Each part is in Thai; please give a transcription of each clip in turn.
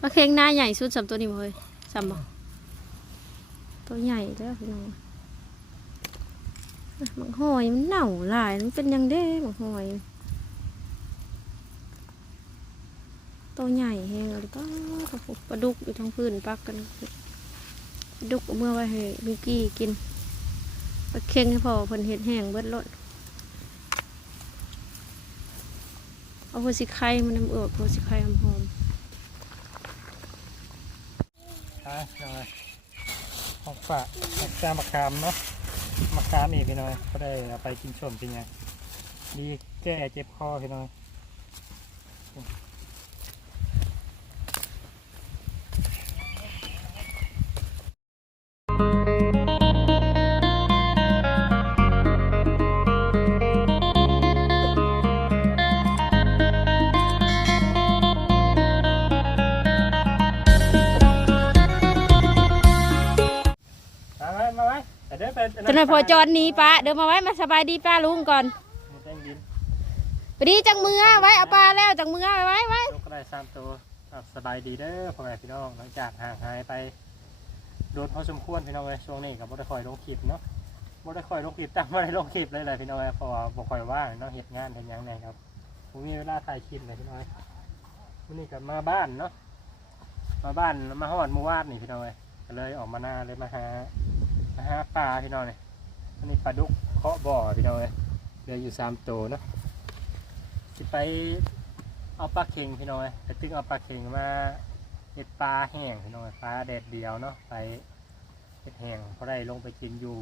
ปลาเค็งหน้าใหญ่สุดสำตัวนี้บ่เฮ้ยสำบ่ตัวใหญ่แล้วพี่น้องมังหอยมันเน่าหลายมันเป็นยังเด้มังหอยตัวใหญ่แฮงเลยก็ปลาดุกอยู่ทั้งพื้นปักกันดุกเมื่อไว้ให้มิกกี้กินปลาเค็งให้พอเพิ่นเห็ดแห้งเบิดรถเอาพวสิไข่มันน้ำเอือกพวสิไข่หอมอ่ะหน่อยของฝากมะขามมะขามเนาะมะขามอีกพี่น้อยก็ได้เอาไปกินชมเป็นไงดีแก้เจ็บคอพี่น้อย เดินไปๆจนหน่อยพอจอดหนี้ป้าเดินมาไว้มาสบายดีป้าลุงก่อนหมดแดงดินไปดีจังมือไว้เอาปลาแล้วจังมือไว้ไว้ยกก็ได้สามตัวอะสบายดีเด้อพ่อแม่พี่น้องหลังจากห่างหายไปโดนพอสมควรพี่น้องเลยช่วงนี้กับบ่ได้คอยลงคลิปเนาะบ่ได้คอยลงคลิปตั้งบ่ได้ลงคลิปเลยเลยพี่น้องเอ้ยเพราะว่าบ่ค่อยว่างเนาะเฮ็ดงานเฮ็ดหยังแหน่ครับผมมีเวลาถ่ายคลิปเลยพี่น้องเอ้ยวันนี้ก็มาบ้านเนาะมาบ้านมาฮอดหมู่บ้านนี่พี่น้องเอ้ยก็เลยออกมาหน้าเลยมาหามาหาปลาพี่น้องเลย อันนี้ปลาดุกเคาะบ่อพี่น้องเอ้ยเหลืออยู่สามตัวเนาะสิไปเอาปลาเค็งพี่น้อยไปตึงเอาปลาเค็งมาเห็ดปลาแห้งพี่น้อยปลาแดดเดียวเนาะไปเห็ดแห้งเพราะได้ลงไปกินอยู่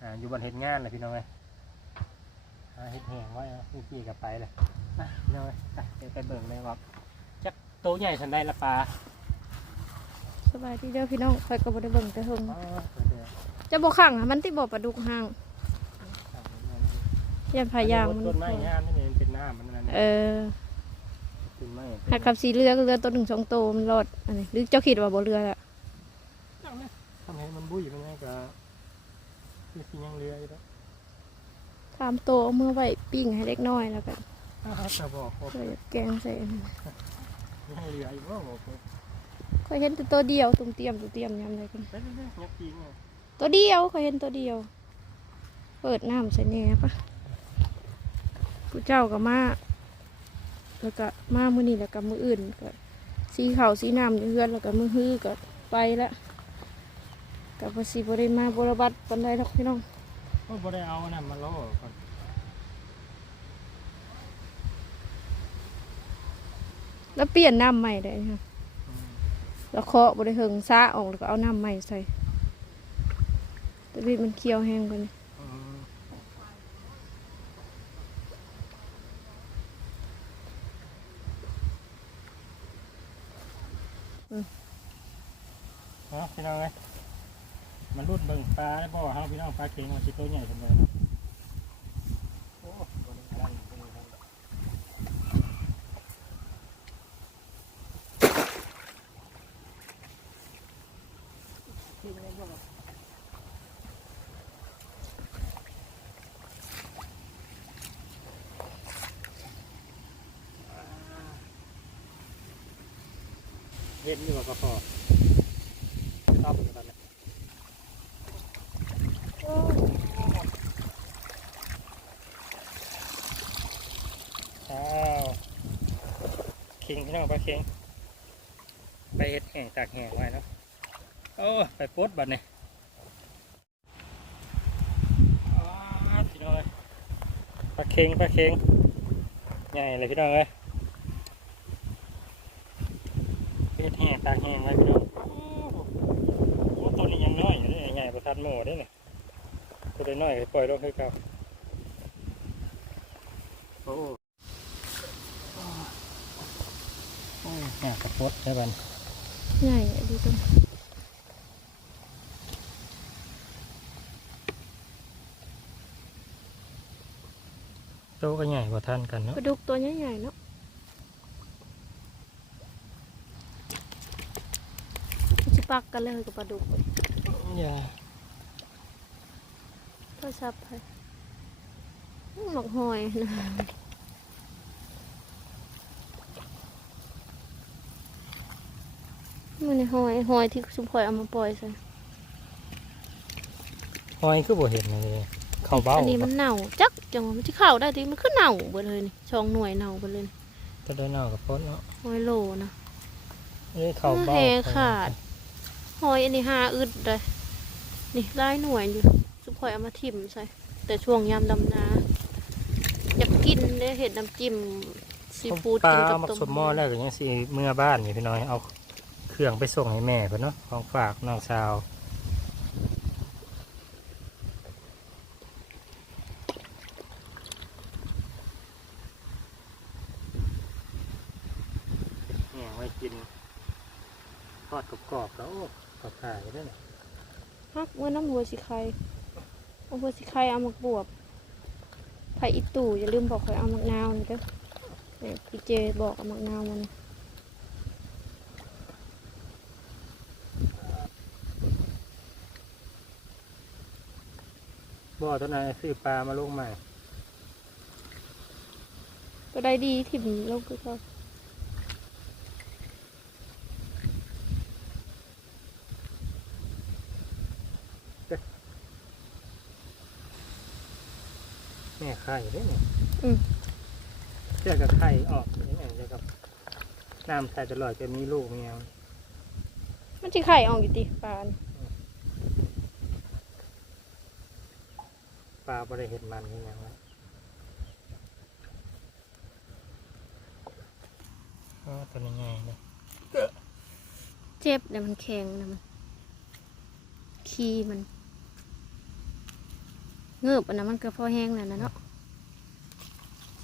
อ่าอยู่บนเห็ดงานเลยพี่น้อยหาเห็ดแห้งไว้นะพี่พี่กับไปเลยมาพี่น้อยไปเดี๋ยวไปเบิ่งเลยว่าจักโตวใหญ่ทันได้ละปลาสบายดีเด้อพี่น้องคอยก็บ่ได้เบิ่งแต่หงอ๋อเดี๋ยว จะบ่ขังอะมันติบ่ปลาดุกห่างยันพายางมันต้นไม้งามนี่มันเป็นน้ำมันนั่นเออต้นไม้หักคำสีเรือก็เรือตัวหนึ่งสองตัวมันรอดอันนี้หรือเจ้าคิดว่าบ่เรือละทำให้มันบุ้ยมันไงก็คือสิยังเรืออยู่แล้วตามตัวเอามื่อไว้ปิ้งให้เล็กน้อยแล้วกันอ้าวแต่บอกว่าเพื่อแกงใส่อันนั้นยังเรืออยู่ว่าบอกว่าค่อยเห็นแต่ตัวเดียวตุ้มเตรียมตุ้มเตรียมยำอะไรกัน เด้อเด้อยักษ์จริงอะตัวเดียวค่อยเห็นตัวเดียว เปิดน้ำใส่แหน่ปะผู้เจ้าก็มาแล้วก็มามื้อนี้แล้วก็มื้ออื่นก็สีขาวสีน้ำอยู่เฮือนแล้วก็มื้อฮื้อก็ไปละกับภาษีบริมาบรบัตปันไดหรอกพี่น้องก็บ่ได้เอาอันนั่นมาล่อก่อนแล้วเปลี่ยนน้ำใหม่ได้ค่ะอืมแล้วเคาะบริเหิงซาออกแล้วก็เอาน้ำใหม่ใส่ แต่วิมันเคี้ยวแห้งกว่านี้อืมเนาะพี่น้องเอ้ยมันรุดเบิ่งปลาได้บ่เฮาพี่น้องปลาเค็งมันสิตัวใหญ่จังเลยเนาะโอ้บ่ได้อะไรบ่ได้อะไร เห็นอยู่บ่ก็พอชอบอยู่ตอนนี้อ้าวเค็งพี่น้องปลาเค็งไปเฮ็ดแห้งตากแห้งไว้เนาะโอ้ไปปลดบัดนี่อ้าวพี่น้อยปลาเค็งปลาเค็งใหญ่เลยพี่น้องเอ้ยไปเฮ็ ดแห้งตากแห้งไว้พี่น้องโอ้โหตัวนี้ยังน้อยอยู่เลยใหญ่ประทัดหมูเด้เนี่ยตัวน้อยๆก็ปล่อยลงคือเก่าโอ้โอ้ยหากระปดใช่ป่ะใหญ่อะดูตรงโตก็ใหญ่กว่าท่านกันเนาะปลาดุกตัวใหญ่ๆเนาะจะ ปักกันเลยกับปลาดุกอย่าก็ซับไปหมกหอยนะมันในหอยหอยที่สุมพลอยเอามาปล่อยใส่หอยคือบ่เห็นเลยเข้าเบ้าอันนี้มันเน่าจักจังว่ามันจะเข้าได้ทีมันคือเน่าเบิดเลยนี่ช่องหน่วยเน่าเบิดเลยนี่ก็ได้เน่ากับพ้นเนาะหอยโลนะนี่เข้าเบ้าแหขาด หอยอันนี้หาอึดเลยนี่ลายหน่วยอยู่สุมพลอยเอามาทิ่มใส่แต่ช่วงยามดำนาอยากกินได้เห็ดน้ำจิ้มซีฟู้ดปลากินกับมักต้มสมหม้อแล้วก็ยังสิเมื่อบ้านนี่พี่น้อยเอาเครื่องไปส่งให้แม่เพิ่นเนาะของฝากน้องสาว แห้งไว้กินทอดกรอบๆแล้วกรอบถ่ายได้เลย ฮักเมื่อน้ำหั วสิไข่เอาหัวสิไข่เอามักบวบไผ่อีตู่อย่าลืมบอกคอยเอามักนาวนี่เด้อเนี่ยพี่เจบอกเอามักนาวมันบ่อตัวนั้นซื้อปลามาลงใหม่ ก็ได้ดีถิ่มลงก็ชอบ แม่ไข่ได้เนี่ย อืมเชื่อกับไข่ออกนี่ไงเชื่อกับน้ำใส่ตลอดจะมีลูกมีเอามันจะไข่ออกอยู่ติปลานี่ปลาบริเห็นมันนี่ยังไงอ๋อตัวนี้ไงเนี่ยเจ็บเดี๋ยวมันแข็งนะมันขี้มัน เงือบอันนั้นมันก็พอแห้งแล้วนะเนาะ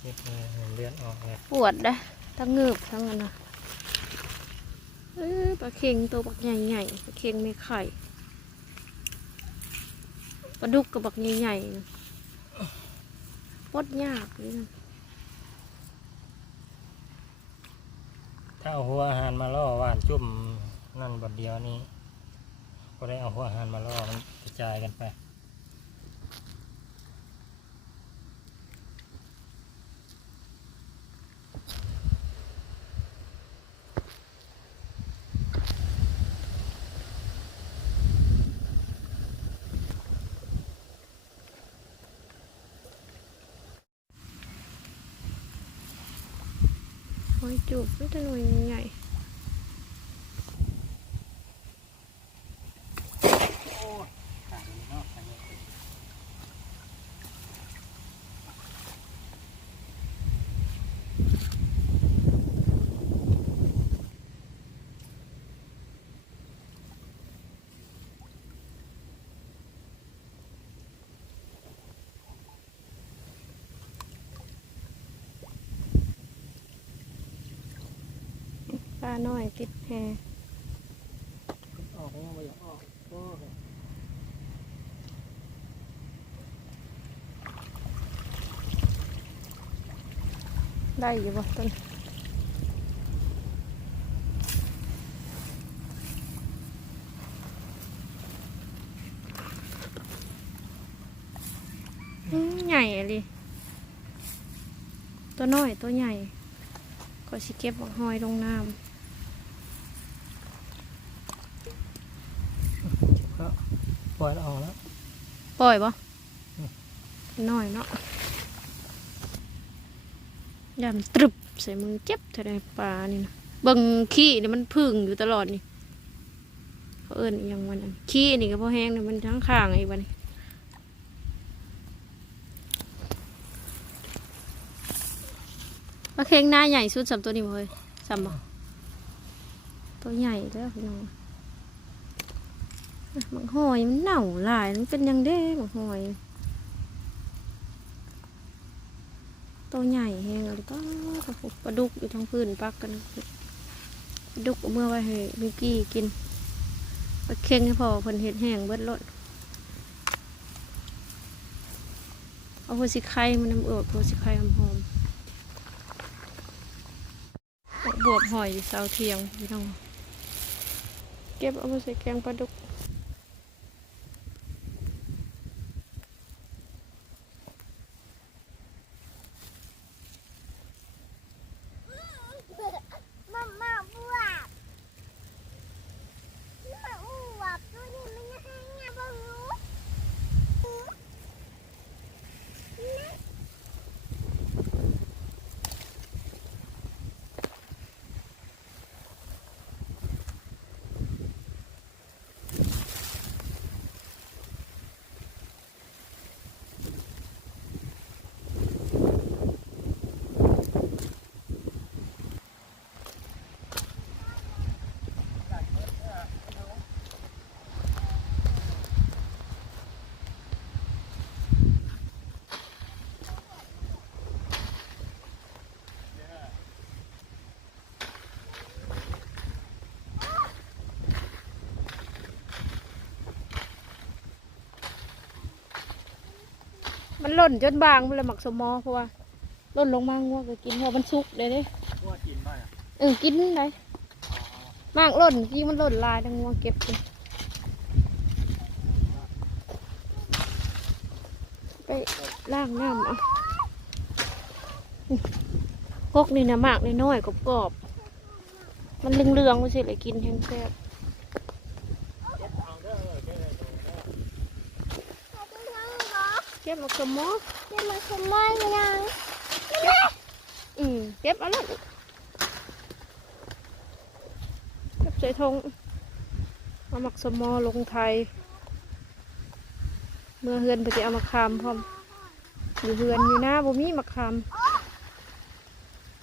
เช็ดเลยเลือดออกเลยปวดได้ทั้งเงือบทั้งอันนะเออปลาเค็งตัวบักใหญ่ๆปลาเค็งไม่ไข่ปลาดุกกับบักใหญ่ๆนะปดยากเลยนะถ้าเอาหัวอาหารมาล่อหวานจุ่มนั่นบดเดียวนี้ก็ได้เอาหัวอาหารมาล่อมันกระจายกันไป ห อยจูบไม่ใช่หน่วยใหญ่ ขาดเลยเนาะอันนี้ ปลาน้อยติดแฮออกยังไม่อยากออกก็ได้อยู่บ่ต้นใหญ่อะดิตัวน้อยตัวใหญ่ก็สิเก็บหอยลงน้ำ ก็ปล่อยแล้วออกแล้วำปล่อยบ่อืมน้อยเนาะยันตรึบใส่มือเจ็บเท่าไรปลานี่นะเบิ่งขี้นี่มันพึ่งอยู่ตลอดนี่เขาเอิ้นอหยังวันนั้นขี้นี่ก็พอแห้งนี่มันทั้งข้างไอ้วันนี้ปลาเค็งหน้าใหญ่สุดสำตัวนี้บ่เฮ้ยสำบ่ตัวใหญ่แล้วพี่น้องอะ บักหอยมันเน่าหลายมันเป็นยังเด้บักหอยตัวใหญ่แห้งเลยก็ปลาดุกอยู่ทั้งพื้นปักกันปลาดุกเมื่อไว้ให้มิกกี้กินปลาเค็งให้พอเพิ่นเห็ดแห้งเบิดรถเอาหัวสิไข่มันน้ำเอือกหัวสิไข่หอมหอมบวบหอยเสาเทียงพี่น้องเก็บเอามาใส่แกงปลาดุก มันหล่นจนบางเลยหมักสมอเพราะว่าหล่นลงมางัวก็กินเพราะมันสุกเลยเด้งัวกินบ่อยอะเออกินได้มากหล่นที่มันหล่นลายทั้งงัวเก็บเลยไปล้างน้ำเอาพกนี่นะมากน้อยๆกรอบๆมันเหลืองๆมันสิเลยกินแห้งแซ่บ เก็บเอาเด้อเก็บเอาเด้อ เก็บมาสมอจะมาขโมยยังอืมเก็บเอาแล้วเก็บใส่ทงเอาหมักสมอลงไทย เมื่อเฮือนไปจะเอามาคามพร้อมอยู่เฮือนอยู่หน้าบ่มีมะขาม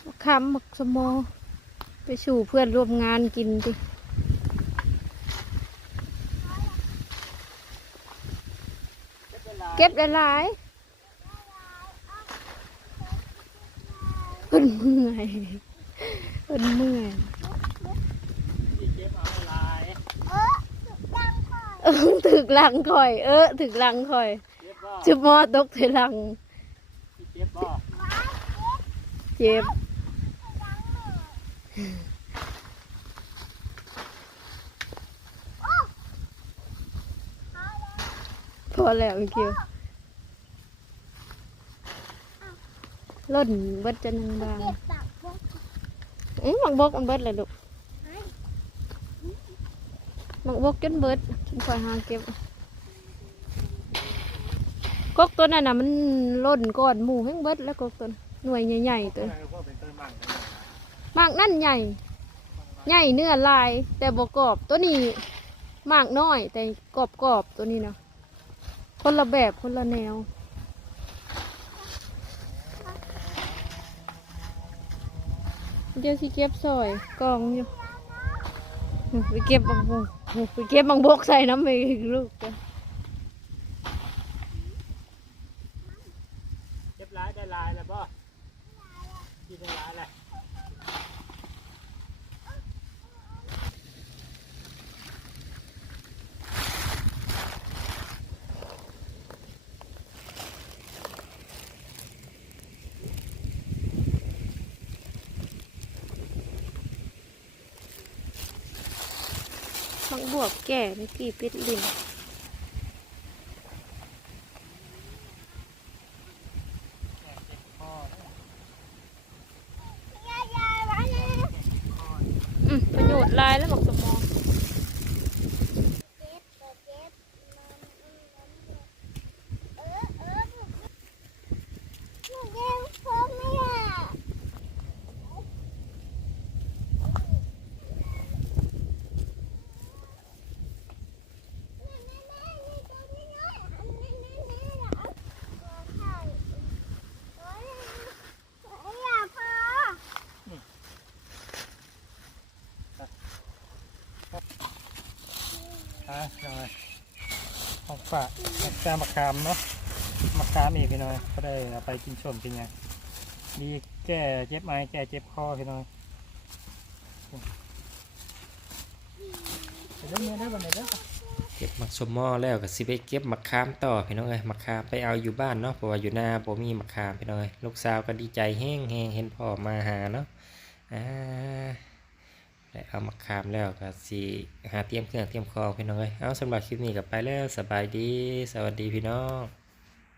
มะขามหมักสมอไปสู่เพื่อนร่วมงานกินดิ ก็บหลายๆเพิ่นเมื่อยเพิ่นเมื่อยที่เก็บเอาหลายเออดังก่อนเออถึกหลังข่อย เออถึกหลังข่อยเก็บบ่จุบมอตกใส่หลังที่เก็บบ่เจ็บพอแล้วอีคิ ล่นเบิดจะนังบางใบตับพวกอืมบังบกมันเบิดเลยลูกบังบกจนเบิดจนคอยหาเก็บกกตัวนั้นน่ะมันล่นก้อนหมูให้เบิดแล้วกกตัวนั้นหน่วยใหญ่ๆตัวอะไรก็พวกเป็นต้นมั่งกันเนี่ยมากนั่นใหญ่ ใหญ่เนื้อลาย แต่บกรอบตัวนี้มากน้อย แต่กรอบๆตัวนี้นะคนละแบบคนละแนว เดี๋ยวสิเก็บซอยกองอยู่ไปเก็บบางบกไปเก็บบางบกใส่น้ำไปอีกลูกจ้ะ เก็บหลายได้หลายแล้วบ่กินได้หลายแหละ บางบวกแก่ไม่กี่ปิดลิ้น พ่อยายยายมาเลย อืมประโยชน์หลายแล้วบอกสมอง เก็บเก็บเก็บเออเออหนูเก็บพวกไม่ได้ อะหน่อยของฝากแซมมะขามเนาะมะขามอีกพี่น้อยก็ได้เอาไปกินชมกินไงดีแก้เจ็บไม้แก้เจ็บคอพี่น้อยไปเล่นเนี่ยได้บ่เนี่ยเด้อเก็บมักสมมอแล้วก็สิไปเก็บมักขามต่อพี่น้องเอ้ยมักขามไปเอาอยู่บ้านเนาะเพราะว่าอยู่หน้าบ่มีมักขามพี่น้องเอ้ยลูกสาวก็ดีใจแห้งแห้งเห็นพ่อมาหาเนาะอ่า เอามาคามแล้วก็สีหาเตรียมเครื่องเตรียมคอพี่น้องเลยเอาสำหรับคลิปนี้ก็ไปแล้วสบายดี สวัสดีพี่น้อง